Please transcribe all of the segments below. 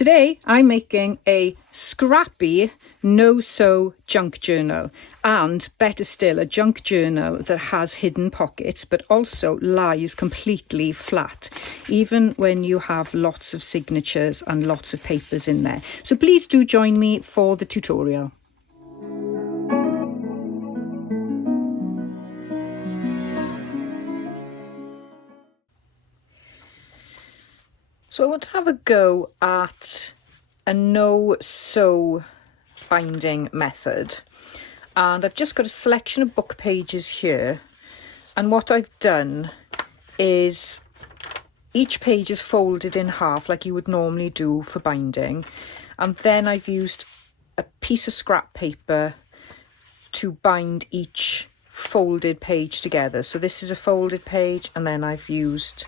Today I'm making a scrappy no-sew junk journal, and better still, a junk journal that has hidden pockets but also lies completely flat, even when you have lots of signatures and lots of papers in there. So please do join me for the tutorial. So I want to have a go at a no-sew binding method, and I've just got a selection of book pages here, and what I've done is each page is folded in half like you would normally do for binding, and then I've used a piece of scrap paper to bind each folded page together. So this is a folded page, and then I've used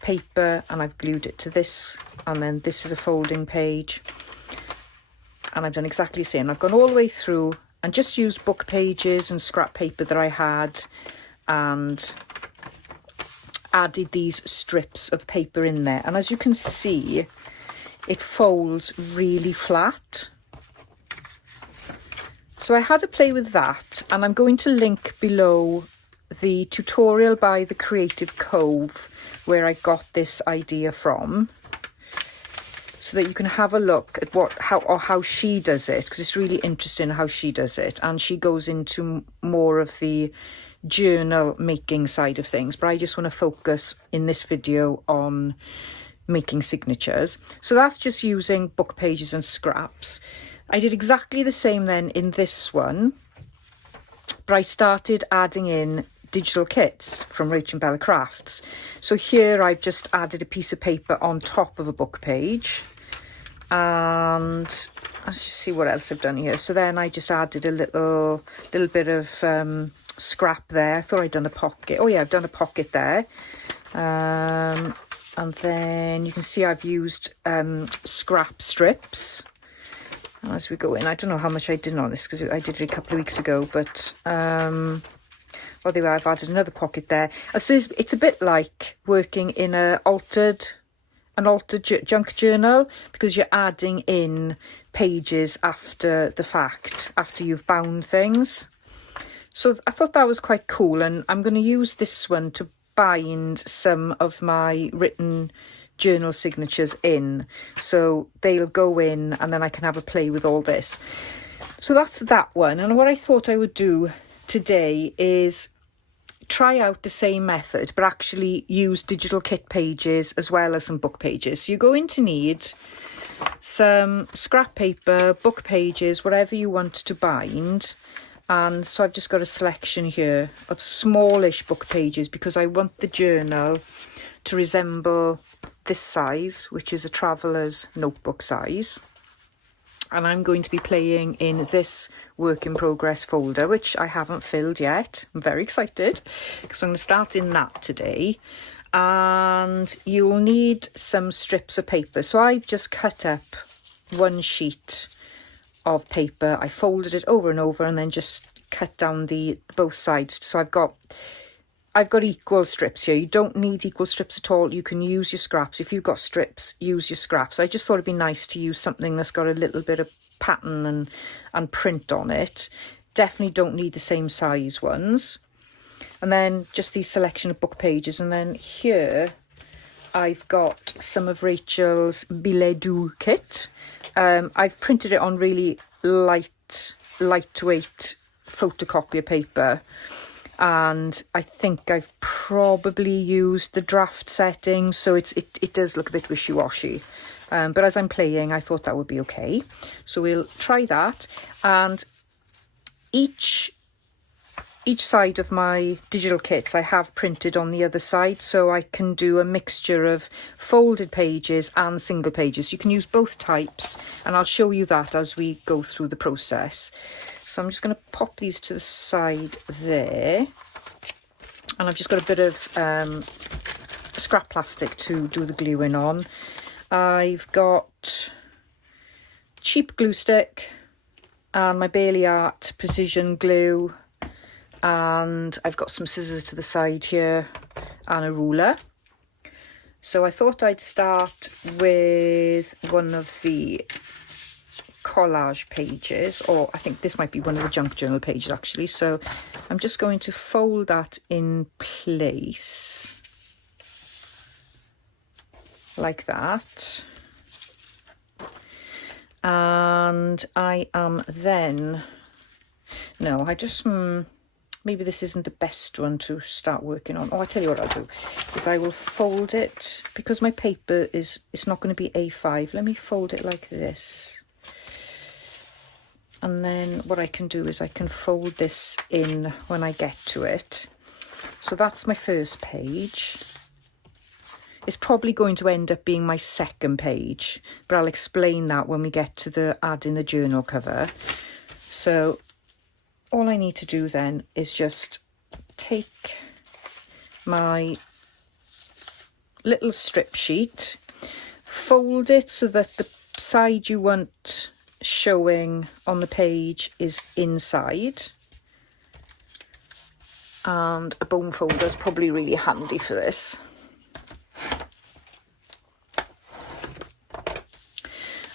paper and I've glued it to this, and then this is a folding page, and I've done exactly the same. I've gone all the way through and just used book pages and scrap paper that I had and added these strips of paper in there, and as you can see it folds really flat. So I had to play with that, and I'm going to link below the tutorial by the Creative Cove where I got this idea from, so that you can have a look at how she does it, because it's really interesting how she does it, and she goes into more of the journal making side of things, but I just want to focus in this video on making signatures. So that's just using book pages and scraps. I did exactly the same then in this one, but I started adding in digital kits from RachandBella Crafts. So here I've just added a piece of paper on top of a book page, and let's just see what else I've done here. So then I just added a little bit of scrap there. I thought I'd done a pocket. Oh yeah, I've done a pocket there. And then you can see I've used scrap strips as we go in. I don't know how much I did on this because I did it a couple of weeks ago, but well, there I've added another pocket there. So it's a bit like working in an altered junk journal, because you're adding in pages after the fact, after you've bound things. So I thought that was quite cool, and I'm going to use this one to bind some of my written journal signatures in, so they'll go in and then I can have a play with all this. So that's that one, and what I thought I would do today is try out the same method but actually use digital kit pages as well as some book pages. So you're going to need some scrap paper, book pages, whatever you want to bind. And so I've just got a selection here of smallish book pages because I want the journal to resemble this size, which is a traveller's notebook size. And I'm going to be playing in this work in progress folder, which I haven't filled yet. I'm very excited because I'm going to start in that today. And you'll need some strips of paper. So I've just cut up one sheet of paper. I folded it over and over and then just cut down both sides. So I've got equal strips here. You don't need equal strips at all. You can use your scraps. If you've got strips, use your scraps. I just thought it'd be nice to use something that's got a little bit of pattern and print on it. Definitely don't need the same size ones. And then just the selection of book pages. And then here I've got some of Rachel's billet doux kit. I've printed it on really lightweight photocopier paper. And I think I've probably used the draft settings, so it does look a bit wishy-washy. But as I'm playing, I thought that would be okay. So we'll try that. And each side of my digital kits I have printed on the other side, so I can do a mixture of folded pages and single pages. You can use both types, and I'll show you that as we go through the process. So I'm just going to pop these to the side there, and I've just got a bit of scrap plastic to do the gluing on. I've got cheap glue stick and my Bailey Art precision glue, and I've got some scissors to the side here and a ruler. So I thought I'd start with one of the collage pages, or I think this might be one of the junk journal pages actually. So I'm just going to fold that in place like that, and I am then, no, I just maybe this isn't the best one to start working on. Oh, I tell you what I'll do is I will fold it, because my paper is, it's not going to be A5. Let me fold it like this. And then what I can do is I can fold this in when I get to it. So that's my first page. It's probably going to end up being my second page, but I'll explain that when we get to the adding the journal cover. So all I need to do then is just take my little strip sheet, fold it so that the side you want showing on the page is inside, and a bone folder is probably really handy for this.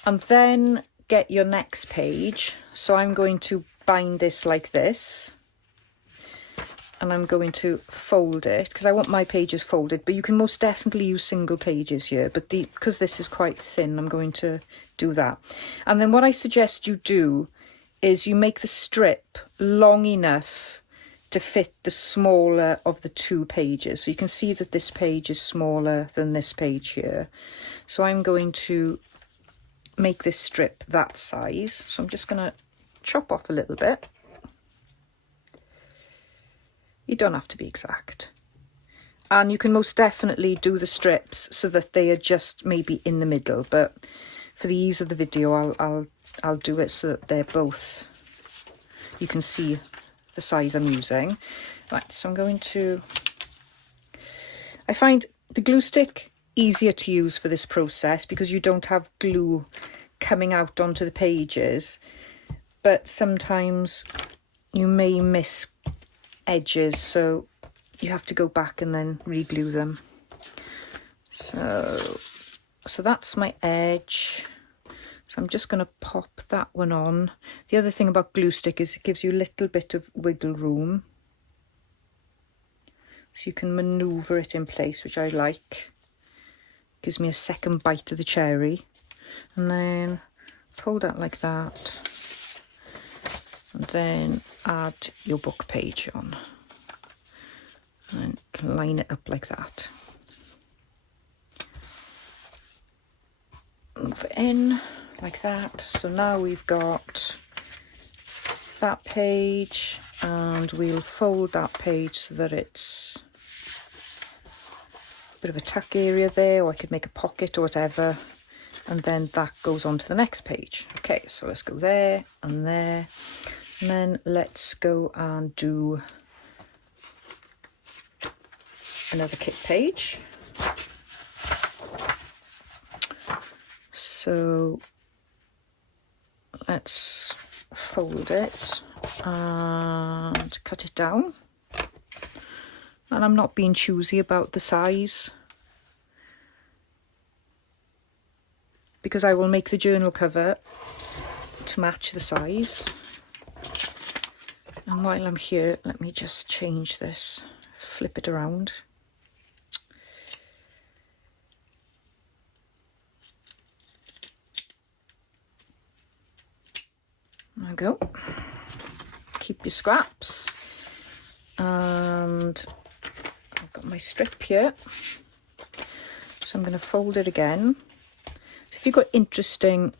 And then get your next page. So I'm going to bind this like this, and I'm going to fold it because I want my pages folded, but you can most definitely use single pages here, but because this is quite thin, I'm going to do that. And then what I suggest you do is you make the strip long enough to fit the smaller of the two pages. So you can see that this page is smaller than this page here. So I'm going to make this strip that size. So I'm just going to chop off a little bit. You don't have to be exact. And you can most definitely do the strips so that they are just maybe in the middle, but for the ease of the video I'll do it so that they're both, you can see the size I'm using. Right, so I'm going to, I find the glue stick easier to use for this process because you don't have glue coming out onto the pages, but sometimes you may miss edges, so you have to go back and then re-glue them. So that's my edge. So I'm just going to pop that one on. The other thing about glue stick is it gives you a little bit of wiggle room, so you can maneuver it in place, which I like. Gives me a second bite of the cherry. And then fold that like that, and then add your book page on and line it up like that. Move it in like that. So now we've got that page, and we'll fold that page so that it's a bit of a tuck area there, or I could make a pocket or whatever, and then that goes on to the next page. Okay, so let's go there and there, and then let's go and do another kit page. So let's fold it and cut it down. And I'm not being choosy about the size, because I will make the journal cover to match the size. And while I'm here, let me just change this, flip it around. There we go. Keep your scraps. And I've got my strip here. So I'm going to fold it again. If you've got interesting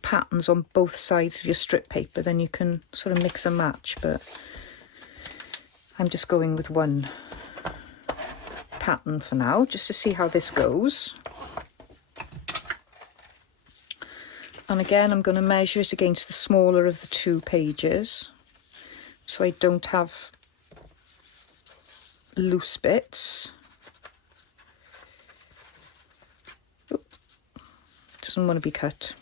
patterns on both sides of your strip paper, then you can sort of mix and match, but I'm just going with one pattern for now, just to see how this goes. And again, I'm going to measure it against the smaller of the two pages, so I don't have loose bits. Oop, doesn't want to be cut.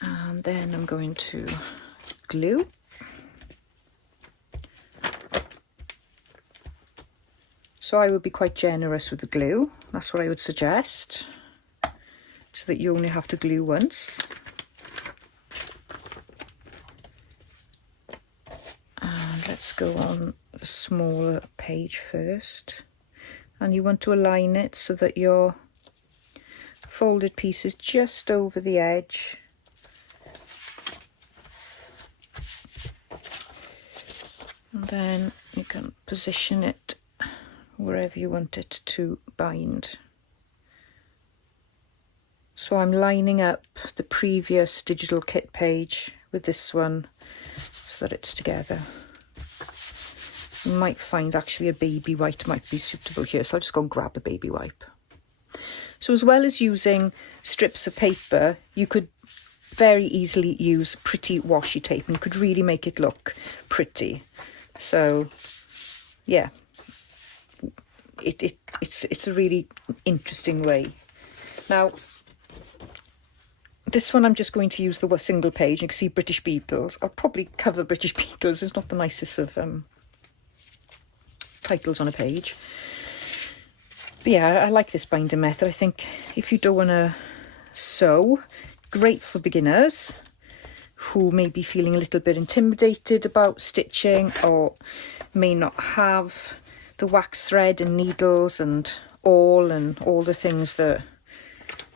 And then I'm going to glue. So I would be quite generous with the glue. That's what I would suggest, so that you only have to glue once. And let's go on the smaller page first. And you want to align it so that your folded piece is just over the edge. And then you can position it wherever you want it to bind. So I'm lining up the previous digital kit page with this one so that it's together. You might find actually a baby white might be suitable here, so I'll just go and grab a baby wipe. So as well as using strips of paper, you could very easily use pretty washi tape and you could really make it look pretty. So yeah, it's a really interesting way. Now this one I'm just going to use the single page. You can see British Beatles. I'll probably cover British Beatles. It's not the nicest of titles on a page. But yeah, I like this binding method. I think if you don't want to sew, great for beginners who may be feeling a little bit intimidated about stitching or may not have the wax thread and needles and all the things that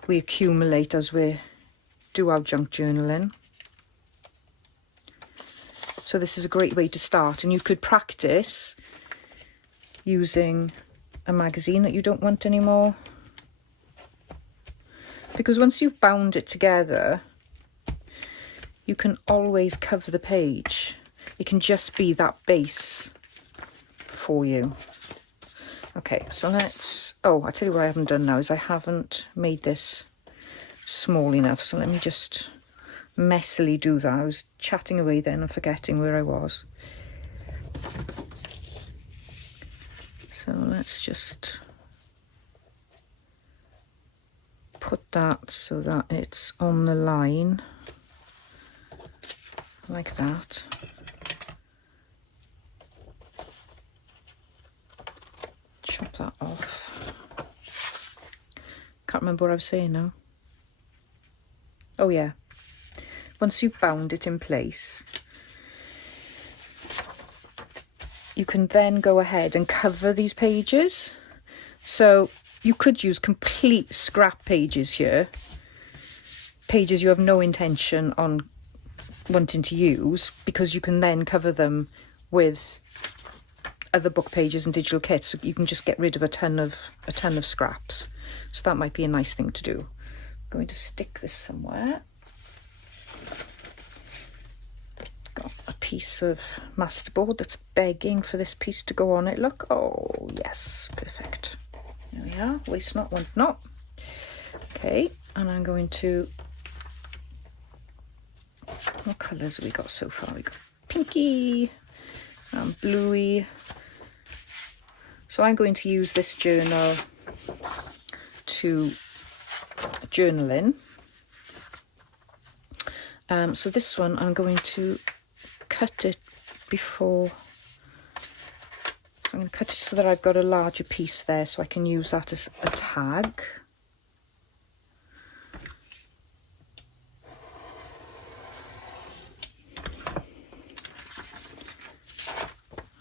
we accumulate as we do our junk journaling. So this is a great way to start, and you could practice using a magazine that you don't want anymore, because once you've bound it together you can always cover the page. It can just be that base for you. Okay, so let's, oh, I'll tell you what I haven't done now is I haven't made this small enough, so let me just messily do that. I was chatting away then and forgetting where I was. So let's just put that so that it's on the line like that. Chop that off. Can't remember what I was saying now. Oh yeah, once you've bound it in place, you can then go ahead and cover these pages. So you could use complete scrap pages here, pages you have no intention on wanting to use, because you can then cover them with other book pages and digital kits, so you can just get rid of a ton of scraps. So that might be a nice thing to do. I'm going to stick this somewhere. Got a piece of Masterboard that's begging for this piece to go on it. Look, oh yes, perfect. There we are. Waste not, want not. Okay, and I'm going to, what colours have we got so far? We got pinky and bluey. So I'm going to use this journal to journal in. So this one I'm going to cut it before, I'm going to cut it so that I've got a larger piece there so I can use that as a tag.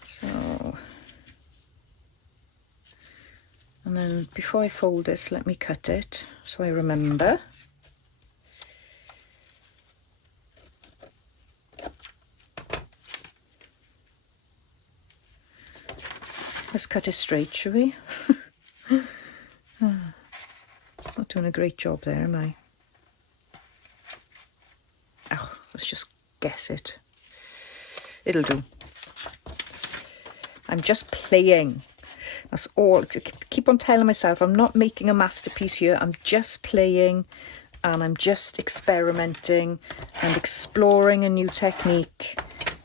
So, and then before I fold this, let me cut it so I remember. Let's cut it straight, shall we? Not doing a great job there, am I? Oh, let's just guess it. It'll do. I'm just playing. That's all. I keep on telling myself I'm not making a masterpiece here. I'm just playing and I'm just experimenting and exploring a new technique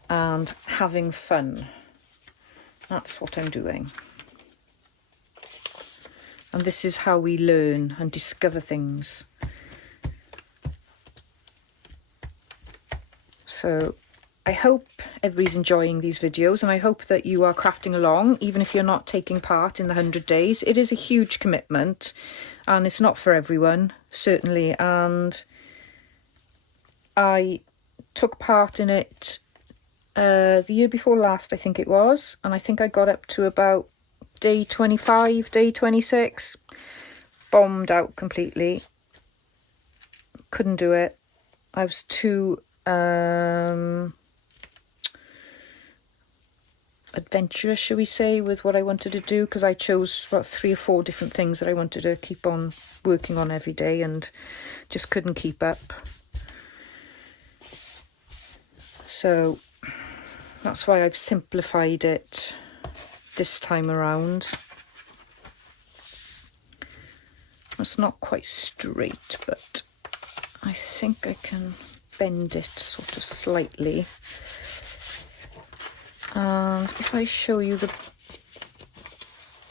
and having fun. That's what I'm doing. And this is how we learn and discover things. So I hope everybody's enjoying these videos, and I hope that you are crafting along, even if you're not taking part in the 100 days. It is a huge commitment, and it's not for everyone, certainly. And I took part in it the year before last, I think it was, and I think I got up to about day 25, day 26, bombed out completely. Couldn't do it. I was too adventurous, shall we say, with what I wanted to do, because I chose about 3 or 4 different things that I wanted to keep on working on every day and just couldn't keep up. So that's why I've simplified it this time around. It's not quite straight, but I think I can bend it sort of slightly. And if I show you the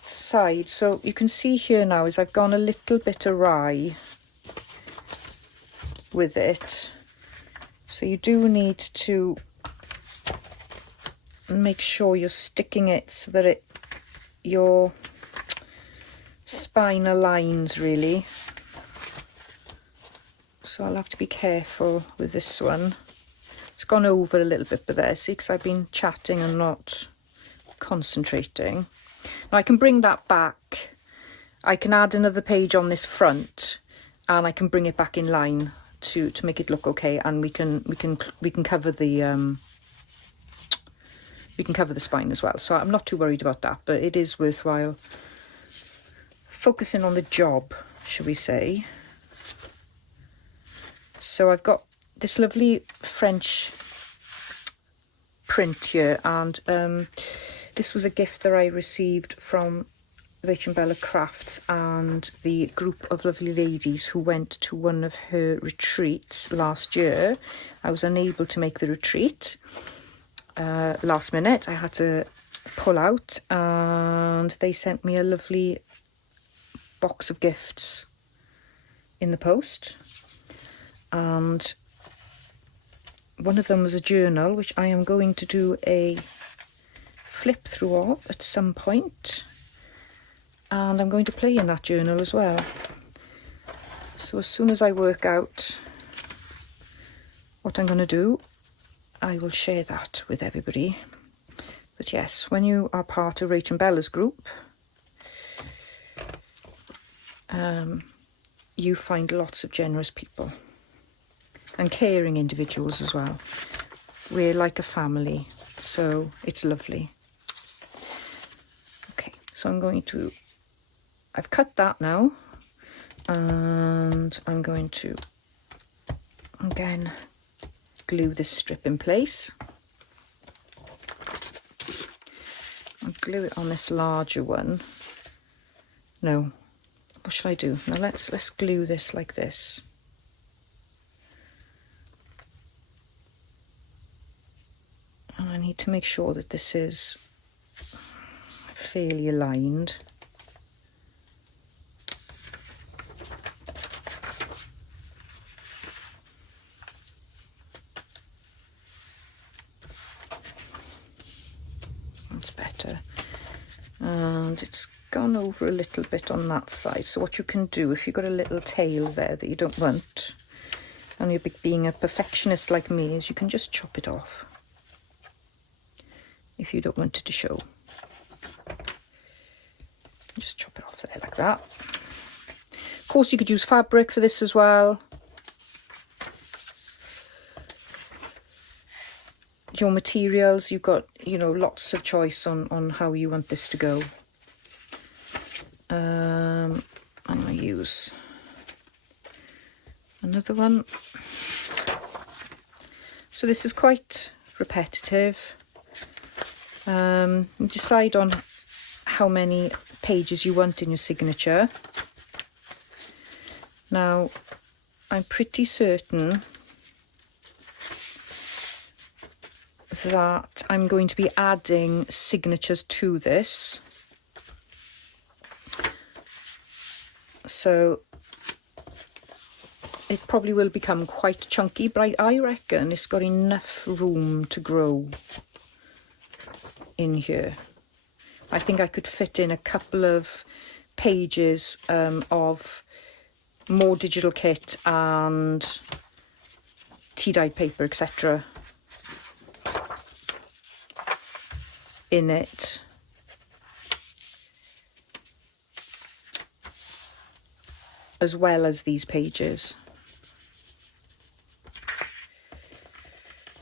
side, so you can see here now is I've gone a little bit awry with it. So you do need to make sure you're sticking it so that your spine aligns really. So I'll have to be careful with this one. It's gone over a little bit, but there, see, because I've been chatting and not concentrating. Now I can bring that back. I can add another page on this front, and I can bring it back in line to make it look okay, and we can cover the spine as well. So I'm not too worried about that, but it is worthwhile focusing on the job, shall we say. So I've got this lovely French print here, and this was a gift that I received from RachandBella Crafts and the group of lovely ladies who went to one of her retreats last year. I was unable to make the retreat last minute. I had to pull out, and they sent me a lovely box of gifts in the post, and one of them was a journal, which I am going to do a flip through of at some point, and I'm going to play in that journal as well. So as soon as I work out what I'm going to do, I will share that with everybody. But yes, when you are part of RachandBella's group, you find lots of generous people and caring individuals as well. We're like a family, so it's lovely. Okay, so I've cut that now, and I'm going to again glue this strip in place. I'll glue it on this larger one. No, what shall I do? Now let's glue this like this. And I need to make sure that this is fairly aligned. That's better. And it's gone over a little bit on that side. So what you can do, if you've got a little tail there that you don't want, and you're being a perfectionist like me, is you can just chop it off if you don't want it to show. Just chop it off there like that. Of course, you could use fabric for this as well. Your materials, you've got, you know, lots of choice on how you want this to go. I'm going to use another one. So this is quite repetitive. Decide on how many pages you want in your signature. Now, I'm pretty certain that I'm going to be adding signatures to this. So it probably will become quite chunky, but I reckon it's got enough room to grow in here. I think I could fit in a couple of pages of more digital kit and tea-dyed paper, etc. in it. As well as these pages.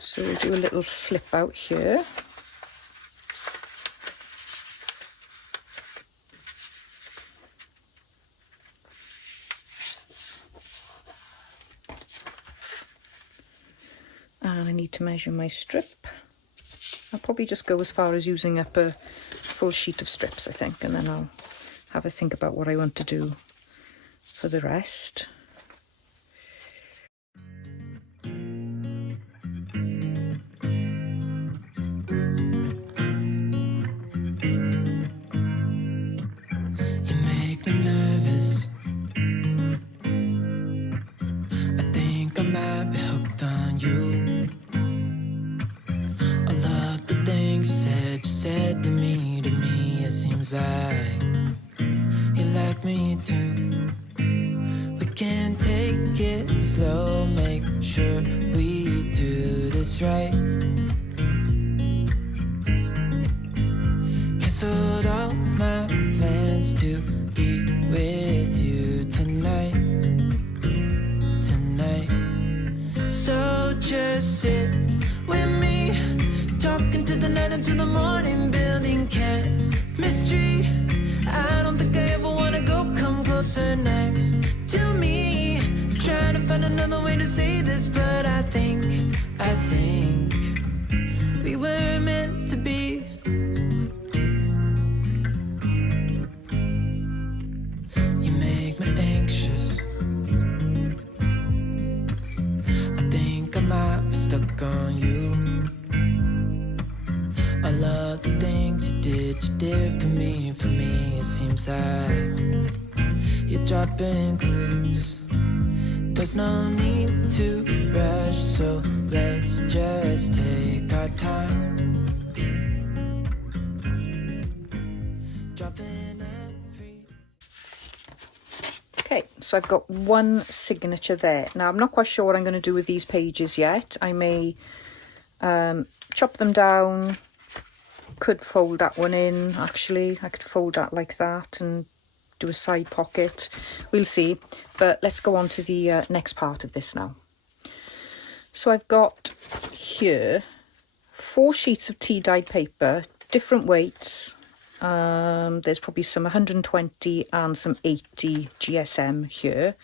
So we'll do a little flip out here. And I need to measure my strip. I'll probably just go as far as using up a full sheet of strips, I think, and then I'll have a think about what I want to do for the rest. You make me nervous. I think I might be hooked on you. I love the things you said to me. It seems like you like me too. We can take it slow, make sure we do this right. Canceled all my plans to be with you tonight. So just sit with me, talking to the night until the morning, building chemistry. I don't think I ever wanna go, come closer next to me. Trying to find another way to say this, but I think we were meant to be. You make me anxious. I think I might be stuck on you. I love the things you did for me. It seems like you're dropping clues. There's no need to rush, so let's just take our time. Dropping every... Okay, so I've got one signature there. Now I'm not quite sure what I'm going to do with these pages yet. I may chop them down. Could fold that one in, actually. I could fold that like that and do a side pocket. We'll see. But let's go on to the next part of this now. So I've got here 4 sheets of tea-dyed paper, different weights. There's probably some 120 and some 80 GSM here.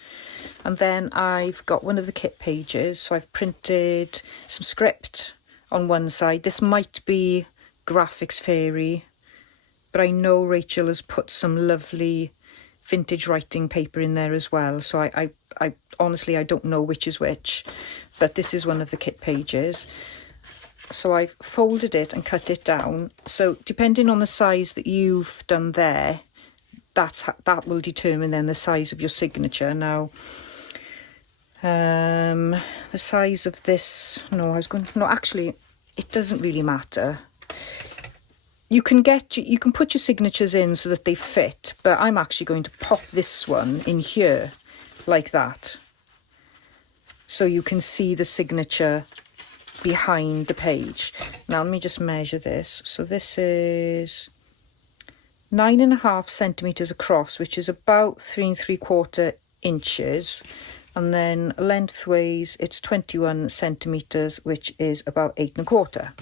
And then I've got one of the kit pages. So I've printed some script on one side. This might be Graphics Fairy, but I know Rachel has put some lovely vintage writing paper in there as well, so I honestly I don't know which is which, but this is one of the kit pages. So I've folded it and cut it down, so depending on the size that you've done there, that will determine then the size of your signature. Now the size of this, actually it doesn't really matter. You can put your signatures in so that they fit, but I'm actually going to pop this one in here like that, so you can see the signature behind the page. Now let me just measure this. So this is 9.5 centimeters across, which is about 3 3/4 inches, and then lengthways it's 21 centimeters, which is about 8 1/4.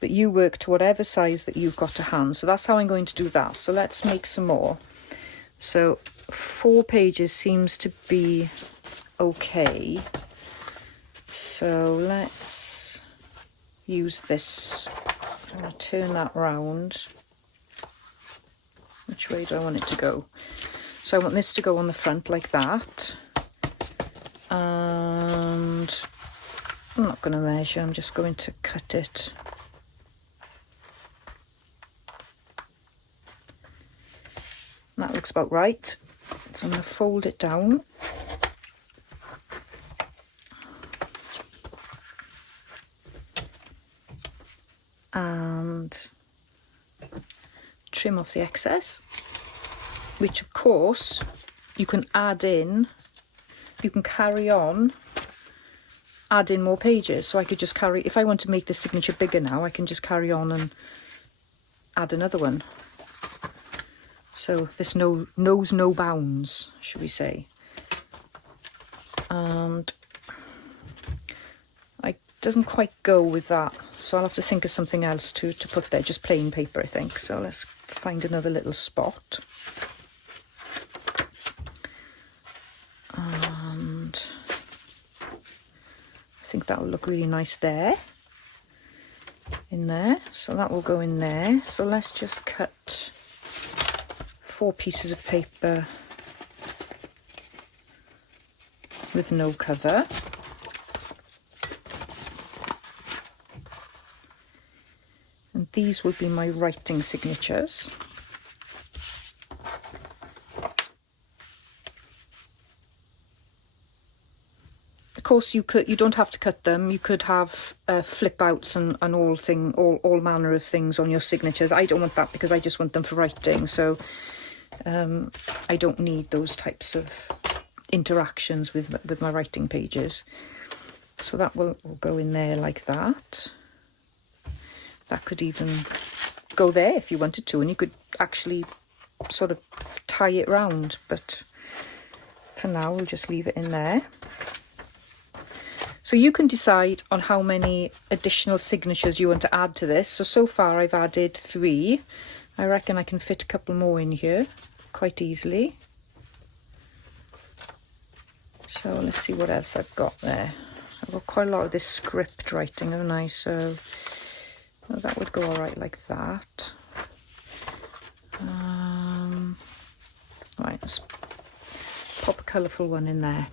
But you work to whatever size that you've got to hand. So that's how I'm going to do that. So let's make some more. So 4 pages seems to be okay. So let's use this. I'm going to turn that round. Which way do I want it to go? So I want this to go on the front like that. And I'm not going to measure, I'm just going to cut it. That looks about right. So I'm going to fold it down. And trim off the excess, which of course you can add in, you can carry on, add in more pages. So I could just carry, if I want to make the signature bigger now, I can just carry on and add another one. So this knows no bounds, should we say. And it doesn't quite go with that, so I'll have to think of something else to put there, just plain paper I think. So let's find another little spot. And I think that will look really nice there, in there. So that will go in there. So let's just cut 4 pieces of paper with no cover. And these will be my writing signatures. Of course, you don't have to cut them. You could have flip outs and all manner of things on your signatures. I don't want that because I just want them for writing. So I don't need those types of interactions with my writing pages. So that will go in there like that. That could even go there if you wanted to, and you could actually sort of tie it round, but for now we'll just leave it in there. So you can decide on how many additional signatures you want to add to this. So far I've added 3. I reckon I can fit a couple more in here quite easily. So let's see what else I've got there. I've got quite a lot of this script writing, haven't I? So well, that would go all right like that. Right, let's pop a colourful one in there.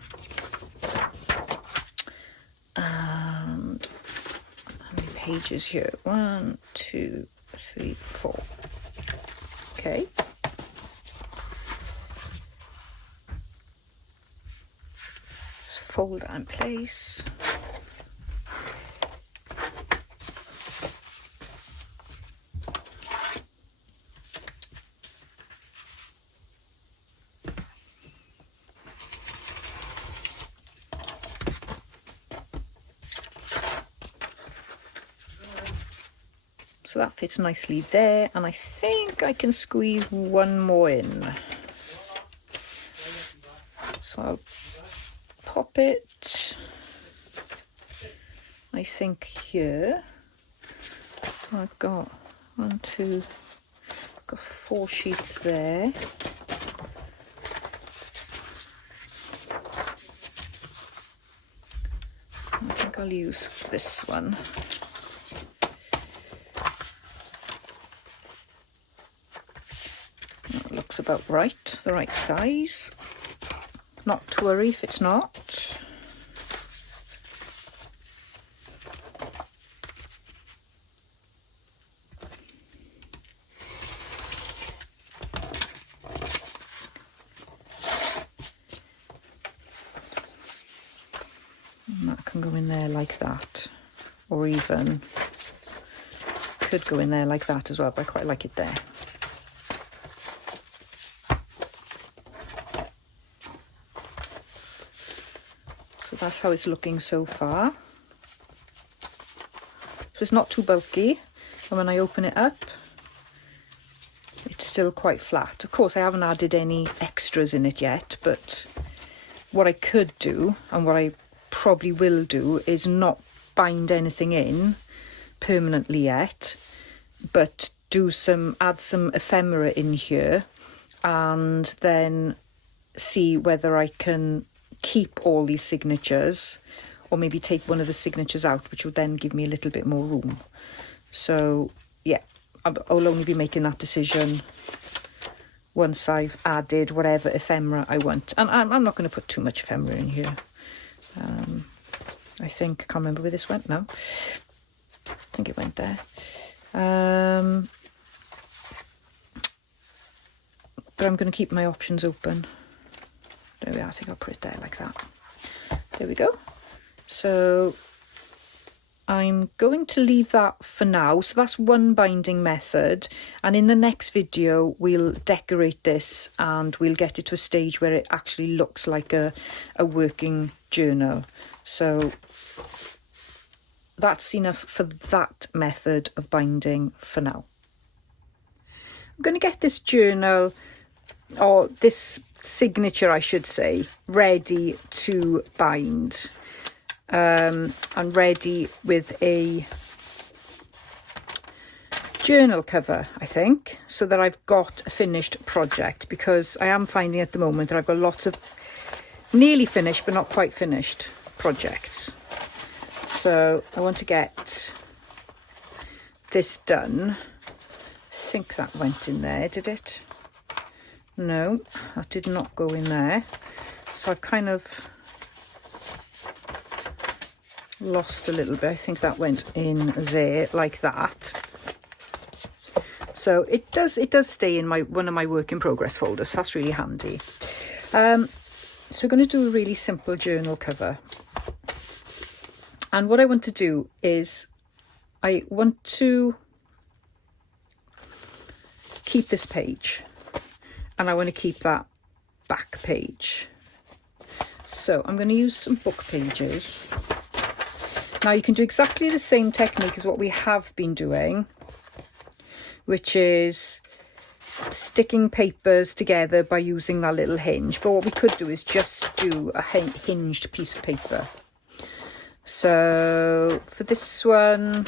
And how many pages here? 1, 2, 3, 4. Okay. Let's fold that in place. So that fits nicely there, and I think I can squeeze one more in. So I'll pop it, I think, here. So I've got 1, 2, I've got 4 sheets there. I think I'll use this one. Looks about right, the right size. Not to worry if it's not. And that can go in there like that, or even could go in there like that as well, but I quite like it there. That's how it's looking so far. So it's not too bulky, and when I open it up, it's still quite flat. Of course, I haven't added any extras in it yet, but what I could do, and what I probably will do, is not bind anything in permanently yet, but add some ephemera in here, and then see whether I can keep all these signatures, or maybe take one of the signatures out, which will then give me a little bit more room. So yeah, I'll only be making that decision once I've added whatever ephemera I want. And I'm not going to put too much ephemera in here. I think, I can't remember where this went now. I think it went there. But I'm going to keep my options open. I think I'll put it there like that. There we go. So I'm going to leave that for now. So that's one binding method, and in the next video we'll decorate this and we'll get it to a stage where it actually looks like a working journal. So that's enough for that method of binding for now. I'm going to get this journal, or this signature I should say, ready to bind. And ready with a journal cover, I think, so that I've got a finished project, because I am finding at the moment that I've got lots of nearly finished but not quite finished projects. So I want to get this done. I think that went in there, did it? No, that did not go in there. So I've kind of lost a little bit. I think that went in there like that. So it does stay in one of my work in progress folders. That's really handy. So we're going to do a really simple journal cover, and what I want to do is I want to keep this page, and I want to keep that back page. So I'm going to use some book pages. Now you can do exactly the same technique as what we have been doing, which is sticking papers together by using that little hinge. But what we could do is just do a hinged piece of paper. So for this one,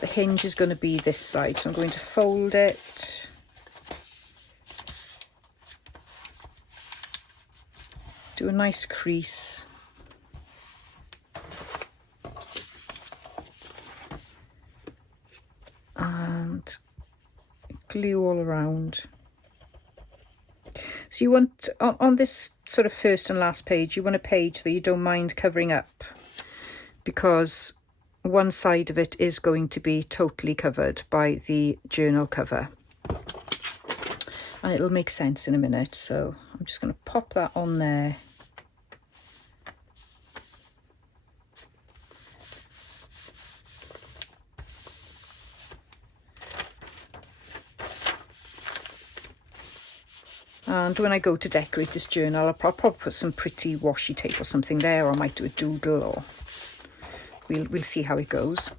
the hinge is going to be this side. So I'm going to fold it. Do a nice crease. And glue all around. So you want, on this sort of first and last page, you want a page that you don't mind covering up, because one side of it is going to be totally covered by the journal cover, and it'll make sense in a minute. So I'm just going to pop that on there. And when I go to decorate this journal, I'll probably put some pretty washi tape or something there, or I might do a doodle, or we'll see how it goes.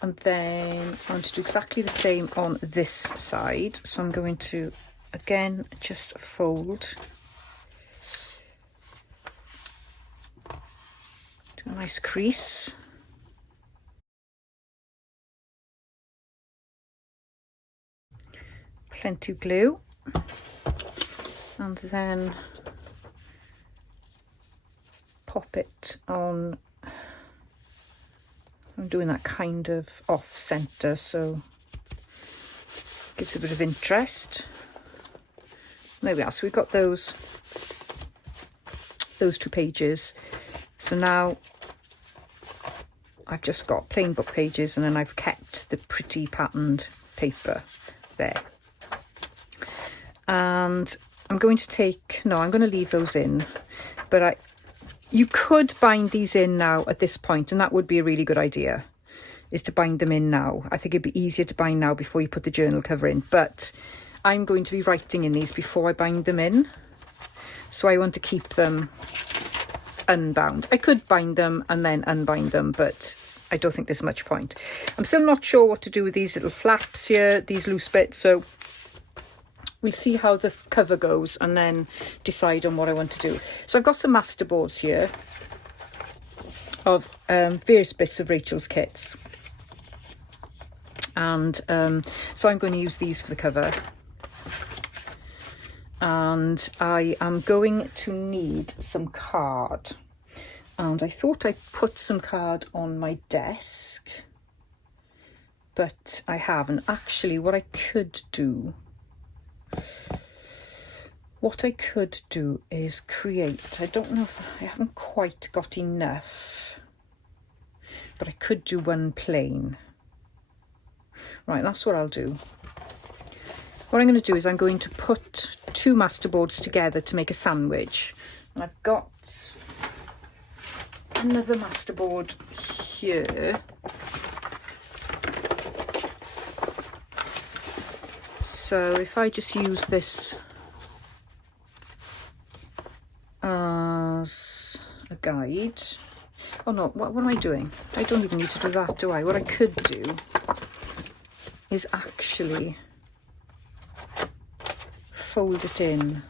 And then I want to do exactly the same on this side. So I'm going to, again, just fold. Do a nice crease. Plenty of glue. And then pop it on. I'm doing that kind of off center, so gives a bit of interest. There we are. So we've got those two pages. So now I've just got plain book pages, and then I've kept the pretty patterned paper there. And I'm going to take, no, I'm going to leave those in, but you could bind these in now at this point, and that would be a really good idea, is to bind them in now. I think it'd be easier to bind now before you put the journal cover in, but I'm going to be writing in these before I bind them in, so I want to keep them unbound. I could bind them and then unbind them, but I don't think there's much point. I'm still not sure what to do with these little flaps here, these loose bits, so we'll see how the cover goes and then decide on what I want to do. So I've got some masterboards here of various bits of Rachel's kits. And so I'm going to use these for the cover. And I am going to need some card. And I thought I'd put some card on my desk, but I haven't. Actually, what I could do is create, I don't know if I haven't quite got enough, but I could do one plain. Right, that's what I'll do. What I'm going to do is I'm going to put 2 masterboards together to make a sandwich. And I've got another masterboard here. So if I just use this as a guide. Oh no, what am I doing? I don't even need to do that, do I? What I could do is actually fold it in.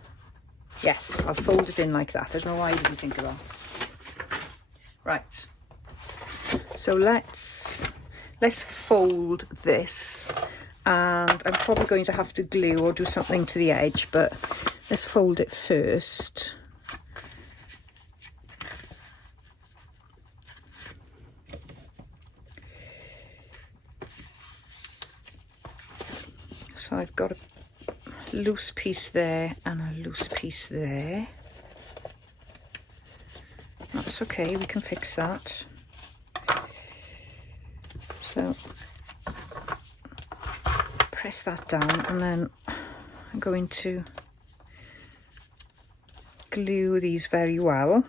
Yes, I'll fold it in like that. I don't know why I didn't think of that. Right. So let's fold this, and I'm probably going to have to glue or do something to the edge, but let's fold it first. So I've got a loose piece there and a loose piece there. That's okay, we can fix that. So press that down, and then I'm going to glue these very well.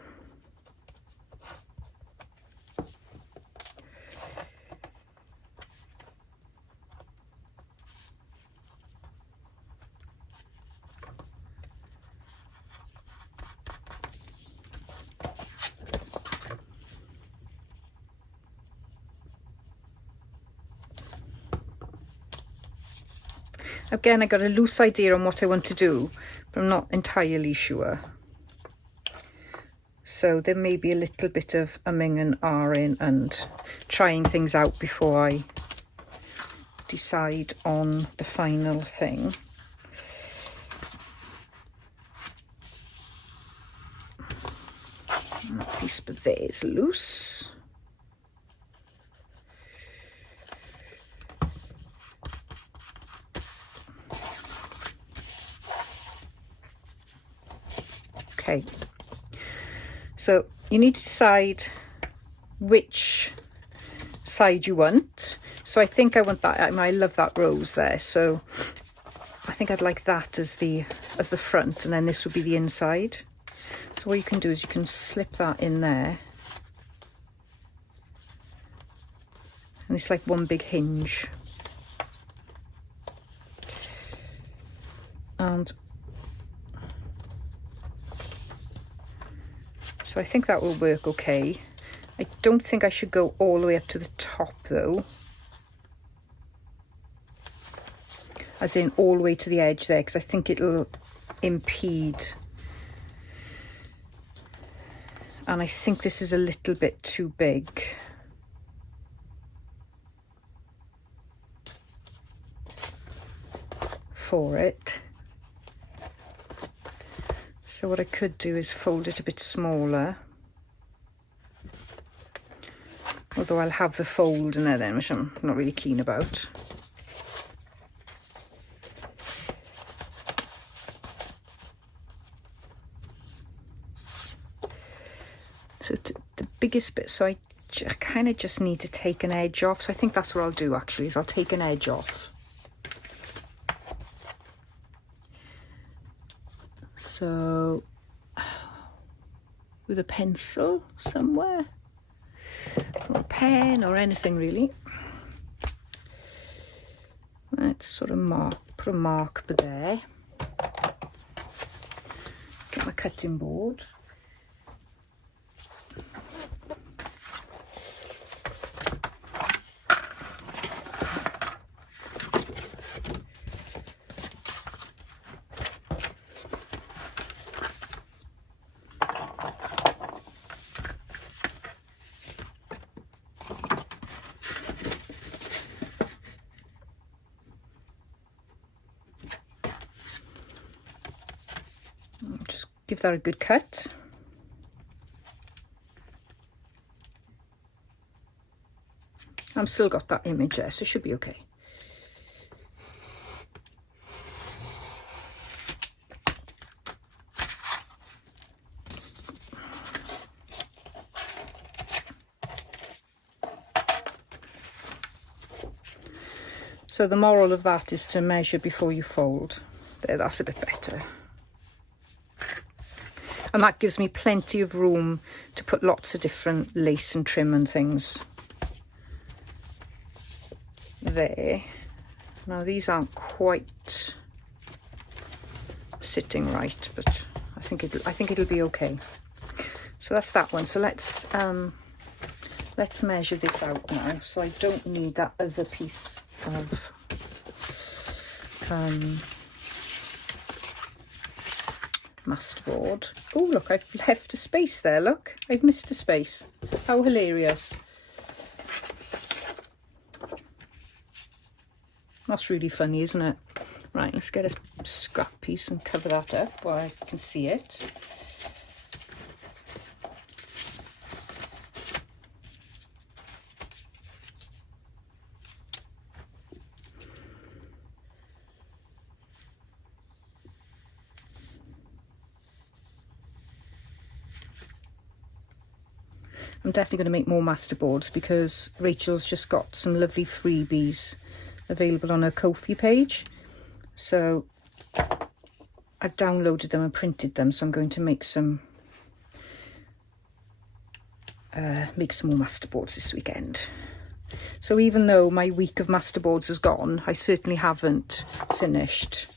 Again, I got a loose idea on what I want to do, but I'm not entirely sure. So there may be a little bit of umming and ahhing and trying things out before I decide on the final thing. That piece there is loose. Okay, so you need to decide which side you want. So I think I want that. I mean, I love that rose there, so I think I'd like that as the front, and then this would be the inside. So what you can do is you can slip that in there, and it's like one big hinge. And so I think that will work okay. I don't think I should go all the way up to the top though. As in all the way to the edge there, because I think it'll impede. And I think this is a little bit too big. For it. So what I could do is fold it a bit smaller. Although I'll have the fold in there then, which I'm not really keen about. So the biggest bit, so I kind of just need to take an edge off. So I think that's what I'll do actually, is I'll take an edge off. So with a pencil somewhere, or a pen, or anything really. Let's sort of put a mark there. Get my cutting board. Just give that a good cut. I've still got that image there, so it should be okay. So the moral of that is to measure before you fold. There, that's a bit better. And that gives me plenty of room to put lots of different lace and trim and things there. Now these aren't quite sitting right, but I think it'll be okay. So that's that one. So let's measure this out now. So I don't need that other piece of Masterboard. Oh look, I've left a space there. Look, I've missed a space. How hilarious. That's really funny, isn't it? Right, let's get a scrap piece and cover that up where I can see it. I'm definitely going to make more Masterboards because Rachel's just got some lovely freebies available on her Ko-fi page. So I've downloaded them and printed them, so I'm going to make some more Masterboards this weekend. So even though my week of Masterboards is gone, I certainly haven't finished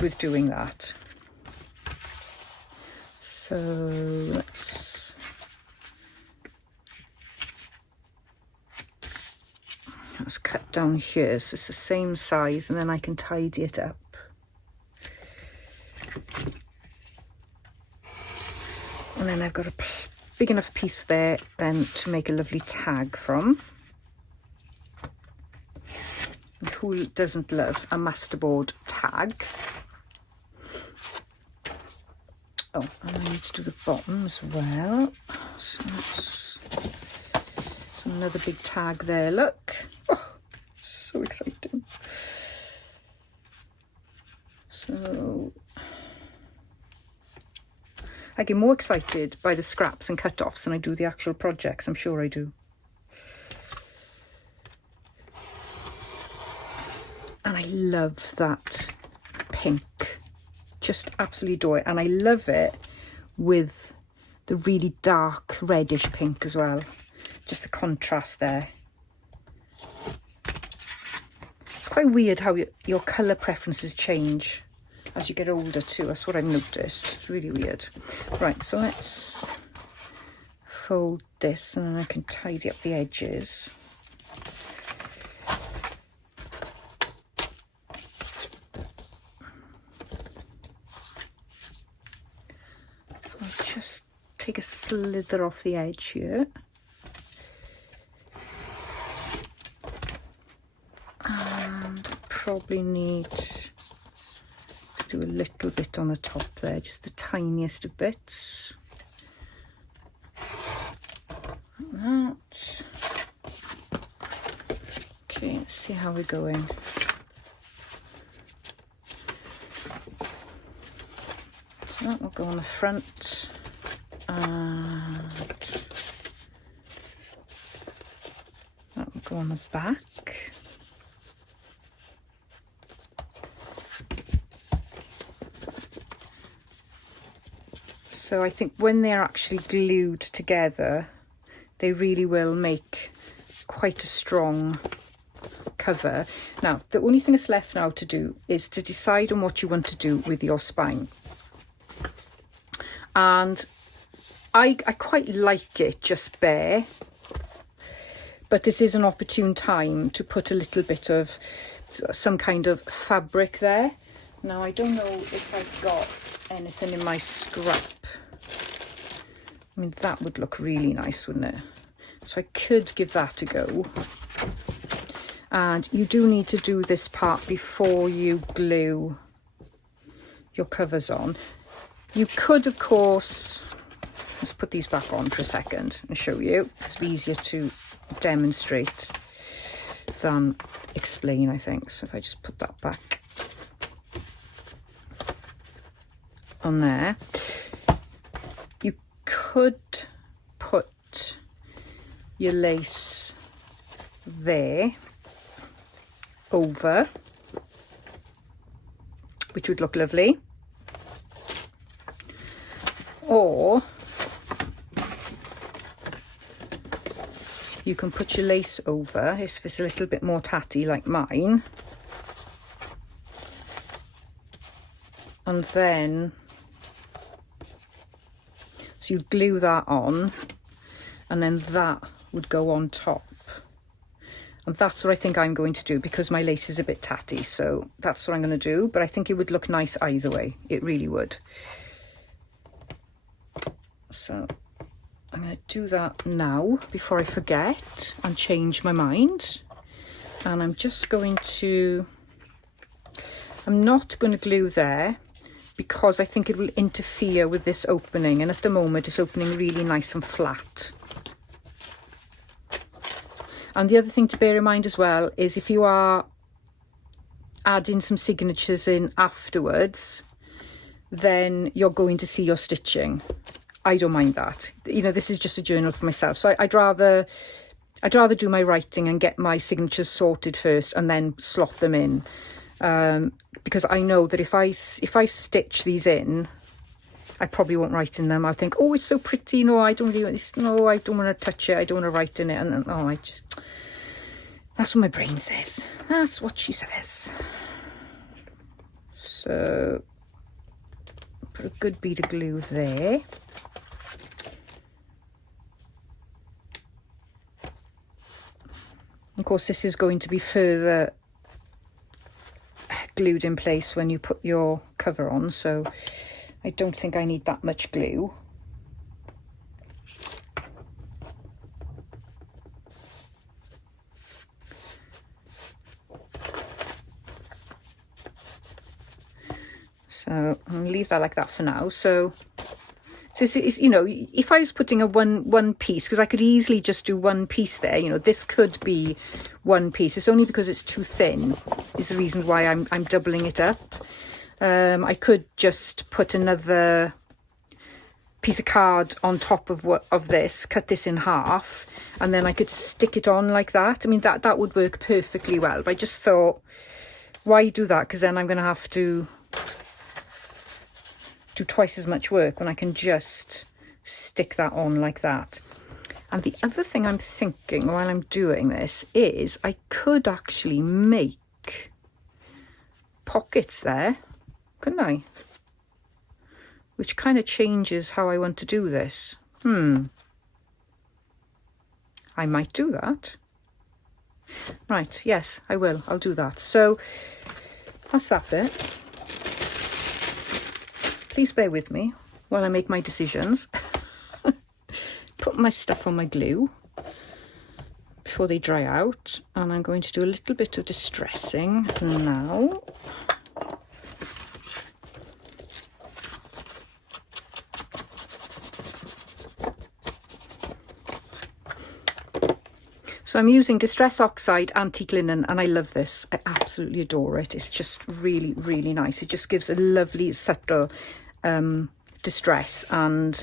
with doing that. So let's cut down here so it's the same size, and then I can tidy it up. And then I've got a big enough piece there then to make a lovely tag from. And who doesn't love a Masterboard tag? Oh, and I need to do the bottom as well. So that's another big tag there, look. Oh, so exciting. So I get more excited by the scraps and cut-offs than I do the actual projects, I'm sure I do. And I love that pink, just absolutely adore it. And I love it with the really dark reddish pink as well. Just the contrast there. It's quite weird how your colour preferences change as you get older too. That's what I've noticed. It's really weird. Right, so let's fold this and then I can tidy up the edges. So I'll just take a slither off the edge here. And probably need to do a little bit on the top there, just the tiniest of bits. Like that. Okay, let's see how we're going. So that will go on the front, and that will go on the back. So I think when they're actually glued together, they really will make quite a strong cover. Now, the only thing that's left now to do is to decide on what you want to do with your spine. And I quite like it just bare, but this is an opportune time to put a little bit of some kind of fabric there. Now, I don't know if I've got anything in my scrap. I mean, that would look really nice, wouldn't it? So I could give that a go. And you do need to do this part before you glue your covers on. You could, of course, let's put these back on for a second and show you. It's easier to demonstrate than explain, I think. So if I just put that back on there. You could put your lace there over, which would look lovely. Or you can put your lace over if it's a little bit more tatty like mine, and then so you glue that on, and then that would go on top. And that's what I think I'm going to do, because my lace is a bit tatty, so that's what I'm going to do. But I think it would look nice either way, it really would. So I'm going to do that now before I forget and change my mind. And I'm just going to, I'm not going to glue there because I think it will interfere with this opening, and at the moment it's opening really nice and flat. And the other thing to bear in mind as well is if you are adding some signatures in afterwards, then you're going to see your stitching. I don't mind that. You know, this is just a journal for myself, so I'd rather do my writing and get my signatures sorted first and then slot them in, because I know that if I stitch these in, I probably won't write in them. I'll think, oh, it's so pretty. No, I don't really want this. No, I don't want to touch it. I don't want to write in it. And oh, that's what my brain says. That's what she says. So put a good bead of glue there. Of course, this is going to be further glued in place when you put your cover on, so I don't think I need that much glue. So I'm going to leave that like that for now. So this is, you know, if I was putting a one piece, because I could easily just do one piece there, you know, this could be one piece. It's only because it's too thin is the reason why I'm doubling it up. I could just put another piece of card on top of this, cut this in half, and then I could stick it on like that. I mean, that would work perfectly well. But I just thought, why do that? Because then I'm going to have to do twice as much work when I can just stick that on like that. And the other thing I'm thinking while I'm doing this is I could actually make pockets there, couldn't I? Which kind of changes how I want to do this. I might do that. Right, yes, I will. I'll do that. So that's that bit. Please bear with me while I make my decisions. Put my stuff on my glue before they dry out, and I'm going to do a little bit of distressing now. So I'm using Distress Oxide Antique Linen, and I love this. I absolutely adore it. It's just really, really nice. It just gives a lovely, subtle distress, and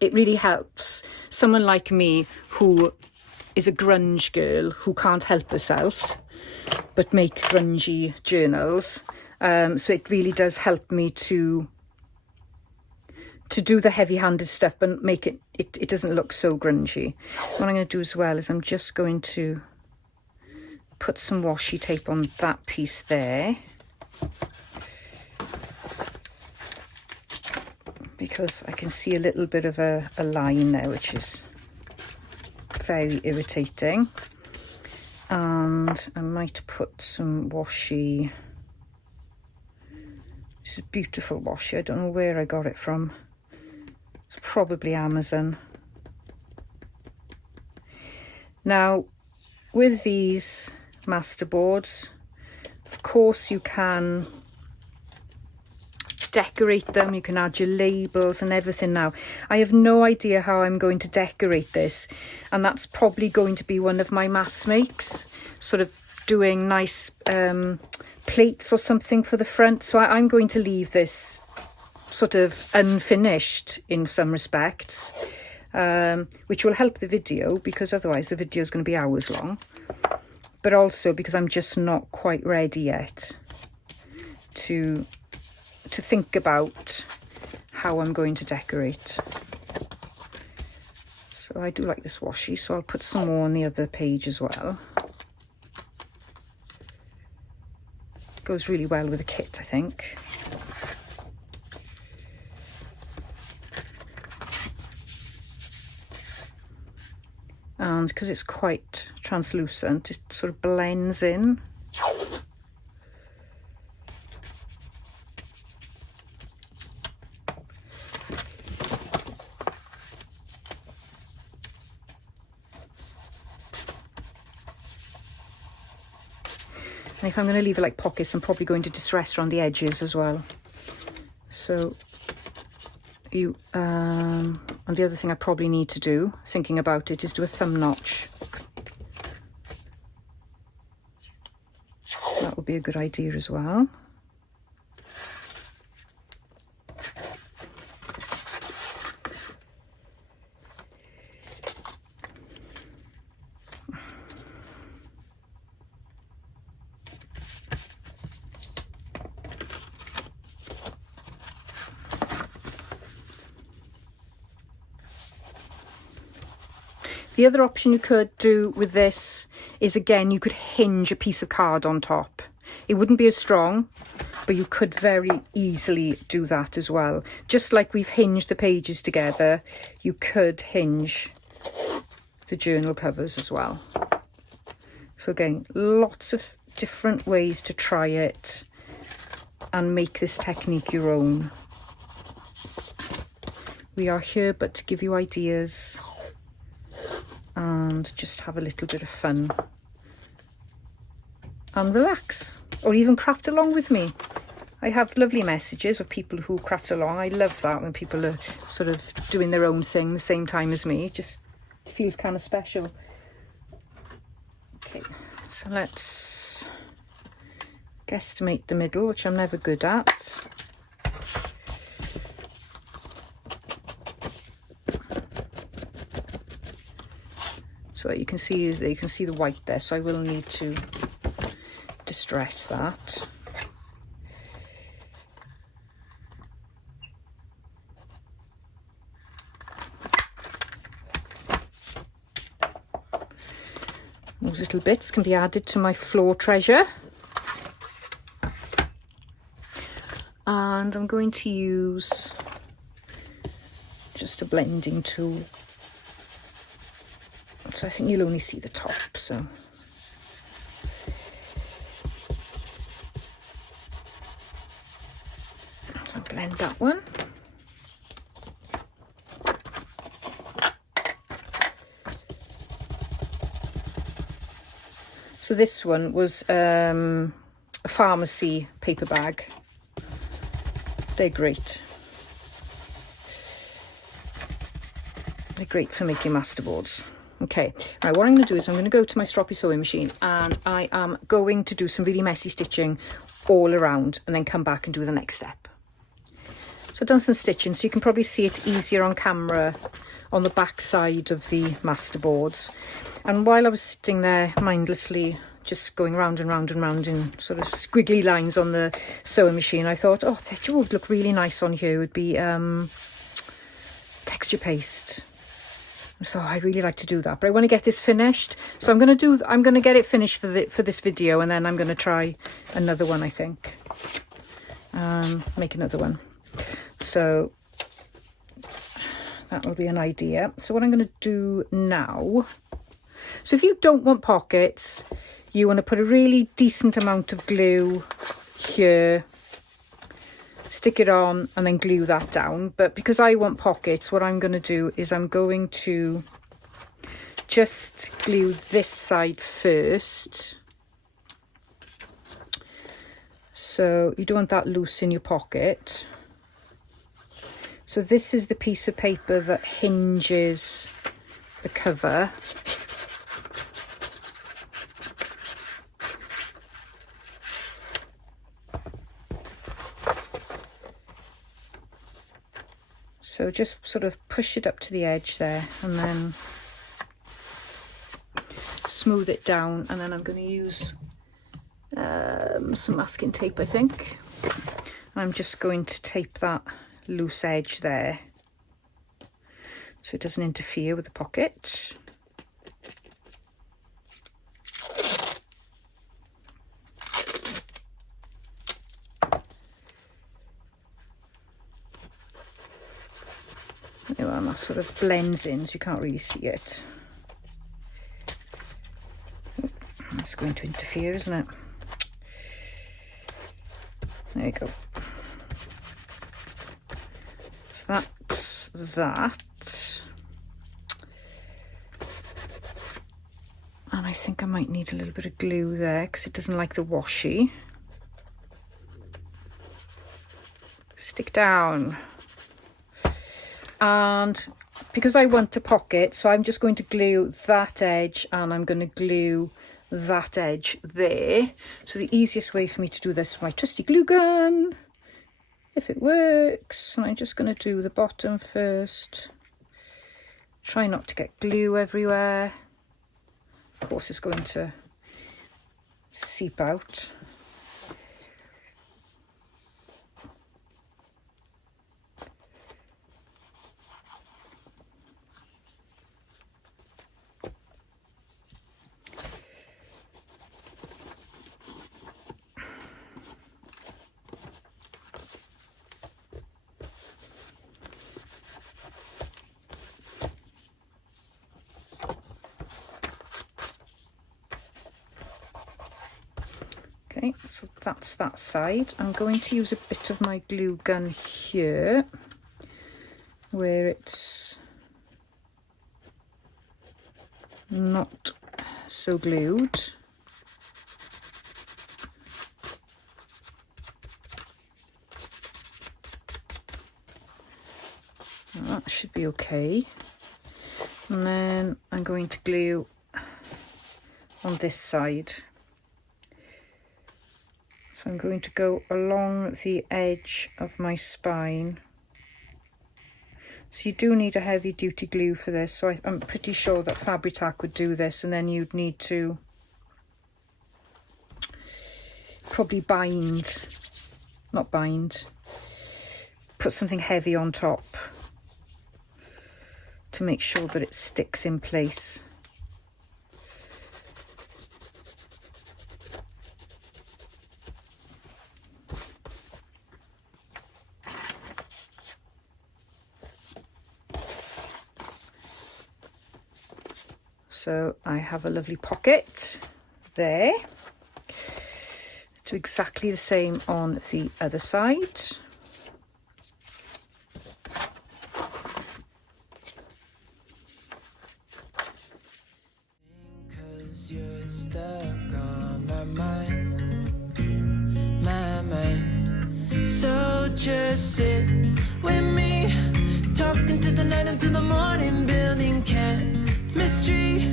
it really helps someone like me who is a grunge girl who can't help herself but make grungy journals. So it really does help me to do the heavy-handed stuff but make it doesn't look so grungy. What I'm going to do as well is I'm just going to put some washi tape on that piece there, because I can see a little bit of a line there, which is very irritating. And I might put some washi. This is beautiful washi. I don't know where I got it from. It's probably Amazon. Now, with these Masterboards, of course you can decorate them, you can add your labels and everything. Now, I have no idea how I'm going to decorate this, and that's probably going to be one of my mass makes, sort of doing nice plates or something for the front. So I'm going to leave this sort of unfinished in some respects, which will help the video, because otherwise the video is going to be hours long, but also because I'm just not quite ready yet to think about how I'm going to decorate. So I do like this washi, so I'll put some more on the other page as well. Goes really well with the kit, I think. And because it's quite translucent, it sort of blends in. And if I'm going to leave it like pockets, I'm probably going to distress around the edges as well. So you, and the other thing I probably need to do, thinking about it, is do a thumb notch. That would be a good idea as well. The other option you could do with this is, again, you could hinge a piece of card on top. It wouldn't be as strong, but you could very easily do that as well. Just like we've hinged the pages together, you could hinge the journal covers as well. So again, lots of different ways to try it and make this technique your own. We are here but to give you ideas and just have a little bit of fun and relax, or even craft along with me. I have lovely messages of people who craft along. I love that when people are sort of doing their own thing the same time as me. It just feels kind of special. Okay, so let's guesstimate the middle, which I'm never good at. So that you can see the white there, so I will need to distress that. Those little bits can be added to my floor treasure. And I'm going to use just a blending tool. So I think you'll only see the top, so. So blend that one. So this one was a pharmacy paper bag. They're great. They're great for making masterboards. Okay, right, what I'm going to do is I'm going to go to my stroppy sewing machine and I am going to do some really messy stitching all around and then come back and do the next step. So I've done some stitching, so you can probably see it easier on camera on the back side of the masterboards. And while I was sitting there mindlessly just going round and round and round in sort of squiggly lines on the sewing machine, I thought, oh, that would look really nice on here. It would be texture paste. So I really like to do that, but I want to get this finished. So I'm going to get it finished for this video, and then I'm going to try another one, I think. Make another one. So that will be an idea. So what I'm going to do now, so if you don't want pockets, you want to put a really decent amount of glue here, stick it on and then glue that down. But because I want pockets, what I'm going to do is I'm going to just glue this side first. So you don't want that loose in your pocket. So this is the piece of paper that hinges the cover. So just sort of push it up to the edge there and then smooth it down, and then I'm going to use some masking tape, I think. I'm just going to tape that loose edge there, so it doesn't interfere with the pocket. There you are, and that sort of blends in so you can't really see it. It's going to interfere, isn't it? There you go. So that's that. And I think I might need a little bit of glue there because it doesn't like the washi. Stick down. And because I want a pocket, so I'm just going to glue that edge and I'm going to glue that edge there. So the easiest way for me to do this is my trusty glue gun, if it works. And I'm just going to do the bottom first. Try not to get glue everywhere. Of course it's going to seep out. Okay, so that's that side. I'm going to use a bit of my glue gun here where it's not so glued. That should be okay. And then I'm going to glue on this side. So I'm going to go along the edge of my spine. So you do need a heavy duty glue for this. So I'm pretty sure that Fabri-Tac would do this, and then you'd need to probably put something heavy on top to make sure that it sticks in place. So I have a lovely pocket there. Do exactly the same on the other side. Cause you're stuck on my mind. So just sit with me, talking to the night until the morning, building chemistry.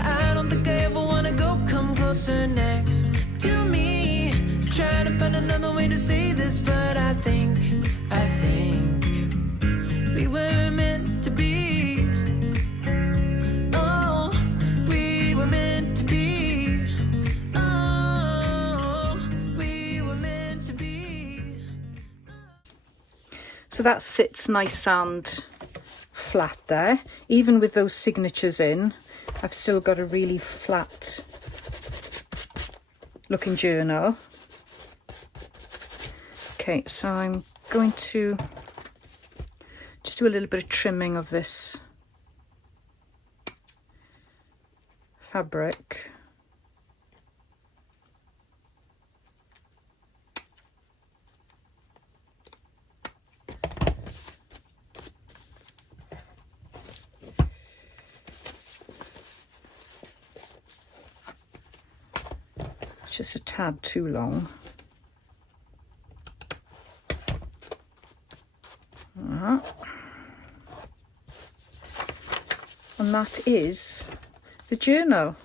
I don't think I ever wanna go come closer next to me. Trying to find another way to say this, but I think we were meant to be. Oh, we were meant to be. Oh, we were meant to be. So that sits nice and flat there. Even with those signatures in, I've still got a really flat looking journal. Okay, so I'm going to just do a little bit of trimming of this fabric. Just a tad too long. And that is the journal.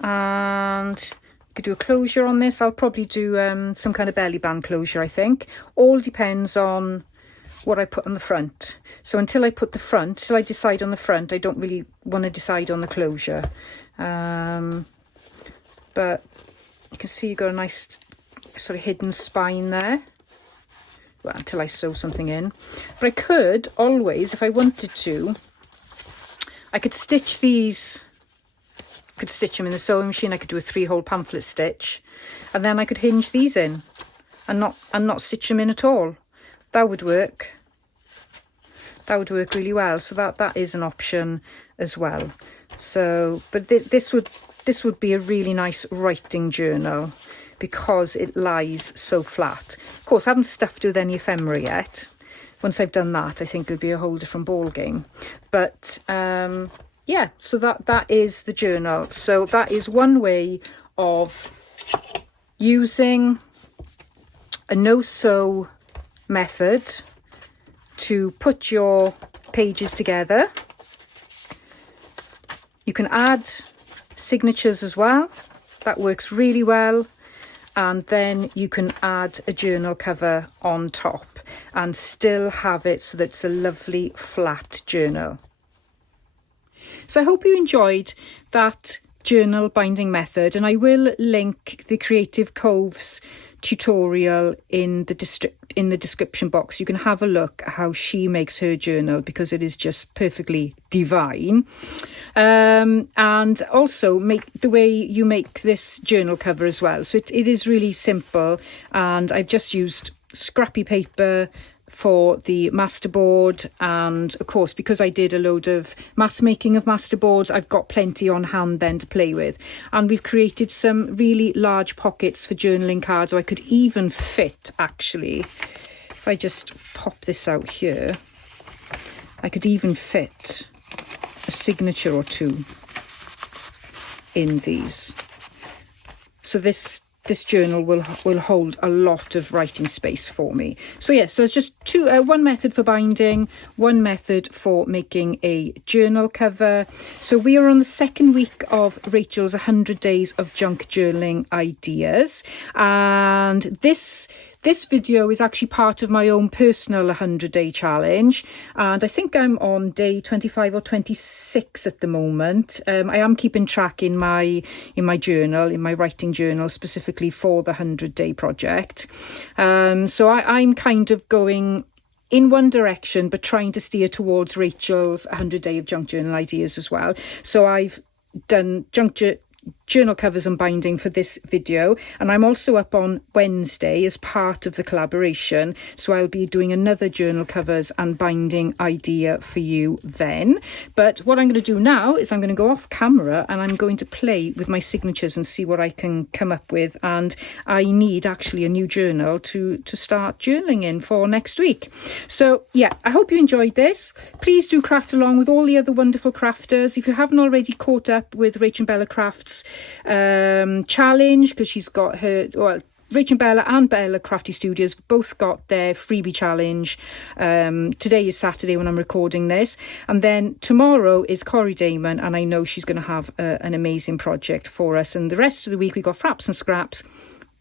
And you could do a closure on this. I'll probably do some kind of belly band closure, I think. All depends on what I put on the front. So until I put the front, till I decide on the front, I don't really want to decide on the closure. But you can see you've got a nice sort of hidden spine there. well, until I sew something in. But I could always, if I wanted to, I could stitch these, could stitch them in the sewing machine. I could do a 3-hole pamphlet stitch, and then I could hinge these in and not stitch them in at all. That would work. That would work really well. So that is an option as well. So, but this would be a really nice writing journal because it lies so flat. Of course, I haven't stuffed it with any ephemera yet. Once I've done that, I think it'll be a whole different ball game. But yeah, so that is the journal. So that is one way of using a no-sew method to put your pages together. You can add signatures as well. That works really well. And then you can add a journal cover on top and still have it so that it's a lovely flat journal. So I hope you enjoyed that journal binding method, and I will link the Creative Cove's tutorial in the description box. You can have a look at how she makes her journal because it is just perfectly divine. And also make the way you make this journal cover as well. So it is really simple, and I've just used scrappy paper for the Masterboard, and of course because I did a load of mass making of Masterboards, I've got plenty on hand then to play with. And we've created some really large pockets for journaling cards, so I could even fit, actually, if I just pop this out here, I could even fit a signature or two in these. So this journal will hold a lot of writing space for me. So yes, so it's just one method for binding, one method for making a journal cover. So we are on the second week of Rachel's 100 Days of Junk Journaling Ideas, and this video is actually part of my own personal 100-day challenge, and I think I'm on day 25 or 26 at the moment. I am keeping track in my journal, in my writing journal, specifically for the 100-day project. So I'm kind of going in one direction, but trying to steer towards Rachel's 100-day of junk journal ideas as well. So I've done journal covers and binding for this video, and I'm also up on Wednesday as part of the collaboration, so I'll be doing another journal covers and binding idea for you then. But what I'm going to do now is I'm going to go off camera and I'm going to play with my signatures and see what I can come up with. And I need actually a new journal to start journaling in for next week. So yeah, I hope you enjoyed this. Please do craft along with all the other wonderful crafters. If you haven't already caught up with RachandBella Crafts challenge, because she's got her, well, RachandBella and Bella Crafty Studios both got their freebie challenge. Today is Saturday when I'm recording this, and then tomorrow is Corrie Damon, and I know she's going to have an amazing project for us. And the rest of the week we got Fraps and Scraps,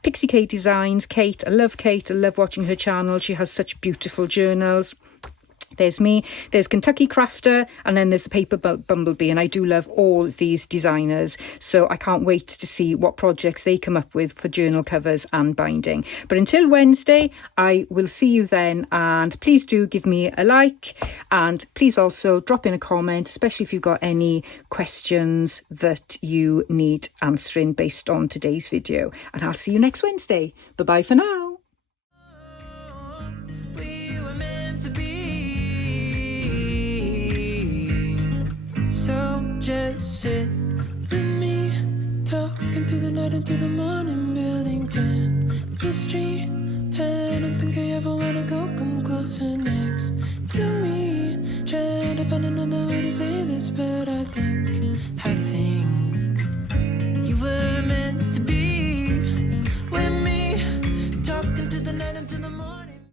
Pixie Kate Designs, Kate. I love Kate. I love watching her channel. She has such beautiful journals. There's me, there's Kentucky Crafter, and then there's the Paper Bumblebee, and I do love all these designers, so I can't wait to see what projects they come up with for journal covers and binding. But until Wednesday, I will see you then, and please do give me a like, and please also drop in a comment, especially if you've got any questions that you need answering based on today's video. And I'll see you next Wednesday. Bye-bye for now. Just sit with me, talking through the night into the morning, building chemistry. I don't think I ever wanna go come closer next to me. Trying to find another way to say this, but I think